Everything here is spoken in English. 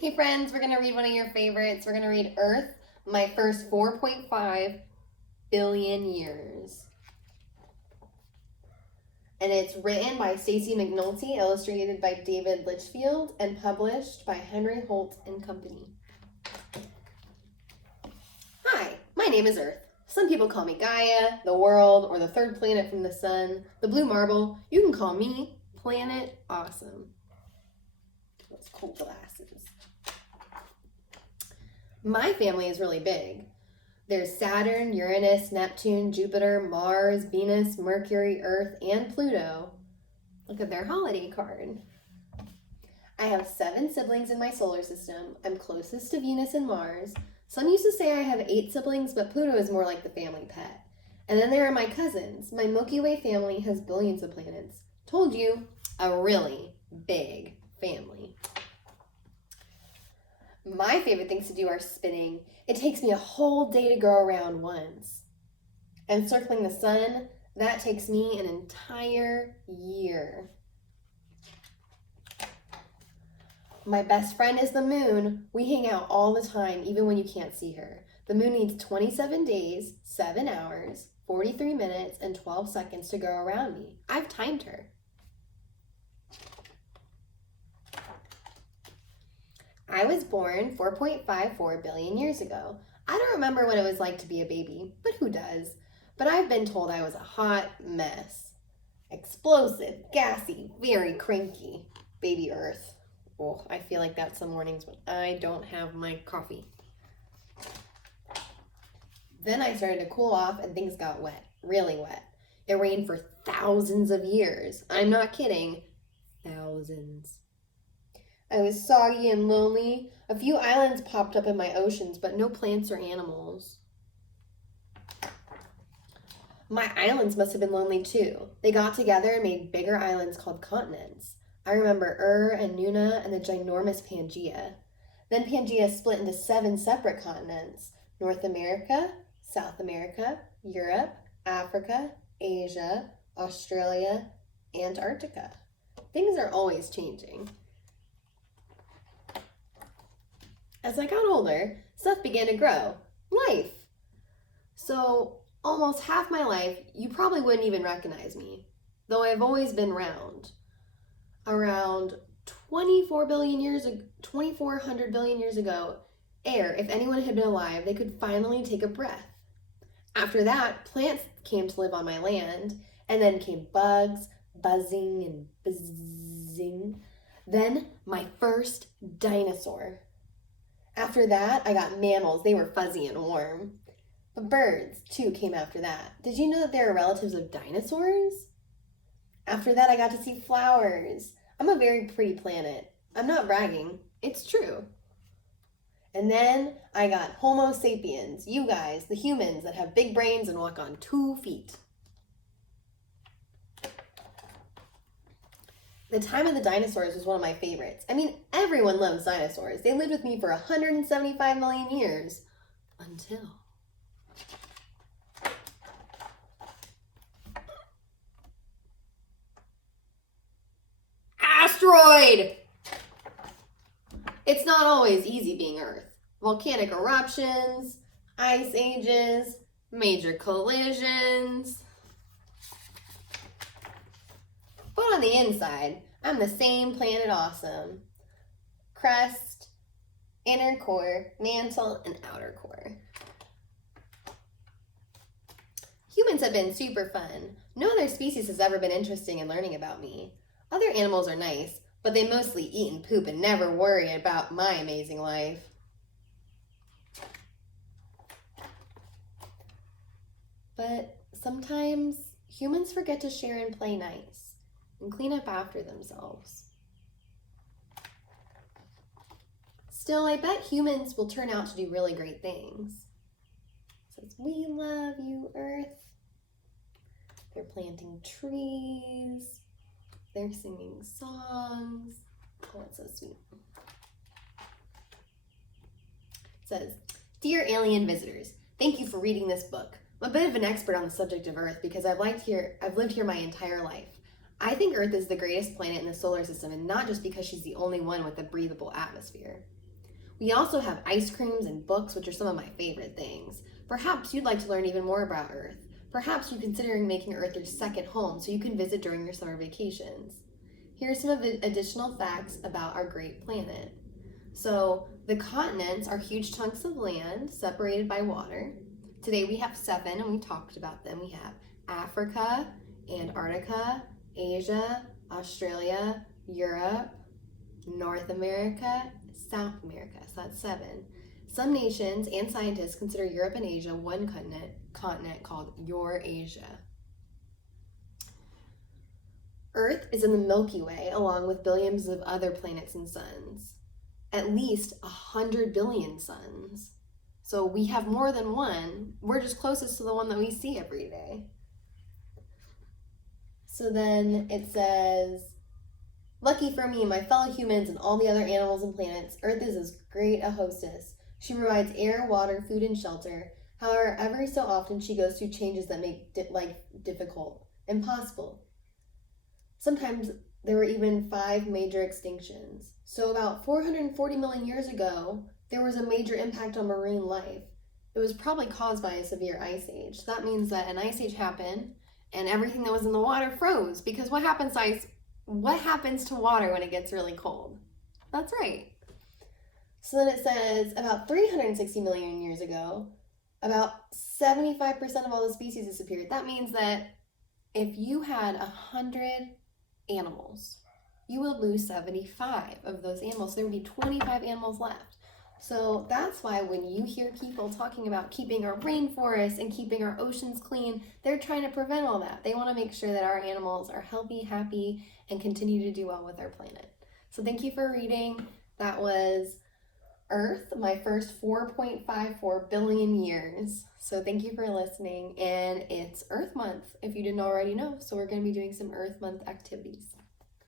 Hey friends, we're going to read one of your favorites. We're going to read Earth, My First 4.5 Billion Years. And it's written by Stacy McAnulty, illustrated by David Litchfield, and published by Henry Holt and Company. Hi, my name is Earth. Some people call me Gaia, the world, or the third planet from the sun, the blue marble. You can call me Planet Awesome. Those cool glasses. My family is really big. There's Saturn, Uranus, Neptune, Jupiter, Mars, Venus, Mercury, Earth, and Pluto. Look at their holiday card. I have 7 siblings in my solar system. I'm closest to Venus and Mars. Some used to say I have 8 siblings, but Pluto is more like the family pet. And then there are my cousins. My Milky Way family has billions of planets. Told you, a really big family. My favorite things to do are spinning. It takes me a whole day to go around once. And circling the sun, that takes me an entire year. My best friend is the moon. We hang out all the time, even when you can't see her. The moon needs 27 days, 7 hours, 43 minutes, and 12 seconds to go around me. I've timed her. I was born 4.54 billion years ago. I don't remember what it was like to be a baby, but who does? But I've been told I was a hot mess. Explosive, gassy, very cranky. Baby Earth. Oh, I feel like that some mornings when I don't have my coffee. Then I started to cool off and things got wet, really wet. It rained for thousands of years. I'm not kidding. Thousands. I was soggy and lonely. A few islands popped up in my oceans, but no plants or animals. My islands must have been lonely too. They got together and made bigger islands called continents. I remember and Nuna and the ginormous Pangaea. Then Pangaea split into 7 separate continents: North America, South America, Europe, Africa, Asia, Australia, Antarctica. Things are always changing. As I got older, stuff began to grow. Life. So, almost half my life, you probably wouldn't even recognize me, though I've always been round. Around 2,400 billion years ago, air, if anyone had been alive, they could finally take a breath. After that, plants came to live on my land, and then came bugs, buzzing and buzzing. Then my first dinosaur. After that, I got mammals. They were fuzzy and warm. But birds, too, came after that. Did you know that they are relatives of dinosaurs? After that, I got to see flowers. I'm a very pretty planet. I'm not bragging. It's true. And then I got Homo sapiens, you guys, the humans that have big brains and walk on 2 feet. The time of the dinosaurs was one of my favorites. I mean, everyone loves dinosaurs. They lived with me for 175 million years. Until... Asteroid! It's not always easy being Earth. Volcanic eruptions, ice ages, major collisions. But on the inside, I'm the same Planet Awesome. Crust, inner core, mantle, and outer core. Humans have been super fun. No other species has ever been interesting in learning about me. Other animals are nice, but they mostly eat and poop and never worry about my amazing life. But sometimes humans forget to share and play nice and clean up after themselves. Still, I bet humans will turn out to do really great things. It says, "We love you, Earth." They're planting trees. They're singing songs. Oh, it's so sweet. It says, "Dear alien visitors, thank you for reading this book. I'm a bit of an expert on the subject of Earth because I've lived here my entire life. I think Earth is the greatest planet in the solar system, and not just because she's the only one with a breathable atmosphere. We also have ice creams and books, which are some of my favorite things. Perhaps you'd like to learn even more about Earth. Perhaps you're considering making Earth your second home so you can visit during your summer vacations. Here are some additional facts about our great planet. So, the continents are huge chunks of land separated by water. Today we have 7, and we talked about them. We have Africa, Antarctica, Asia, Australia, Europe, North America, South America. So that's 7. Some nations and scientists consider Europe and Asia one continent called Eurasia. Earth is in the Milky Way along with billions of other planets and suns. At least 100 billion suns. So we have more than one. We're just closest to the one that we see every day. So then it says, lucky for me, my fellow humans, and all the other animals and planets, Earth is as great a hostess. She provides air, water, food, and shelter. However, every so often she goes through changes that make life difficult, impossible. Sometimes there were even 5 major extinctions. So about 440 million years ago, there was a major impact on marine life. It was probably caused by a severe ice age. So that means that an ice age happened and everything that was in the water froze, because what happens to water when it gets really cold? That's right. So then it says about 360 million years ago, about 75% of all the species disappeared. That means that if you had 100 animals, you would lose 75 of those animals. So there would be 25 animals left. So that's why when you hear people talking about keeping our rainforests and keeping our oceans clean, they're trying to prevent all that. They want to make sure that our animals are healthy, happy, and continue to do well with our planet. So thank you for reading. That was Earth, my first 4.54 billion years. So thank you for listening. And it's Earth Month, if you didn't already know. So we're going to be doing some Earth Month activities.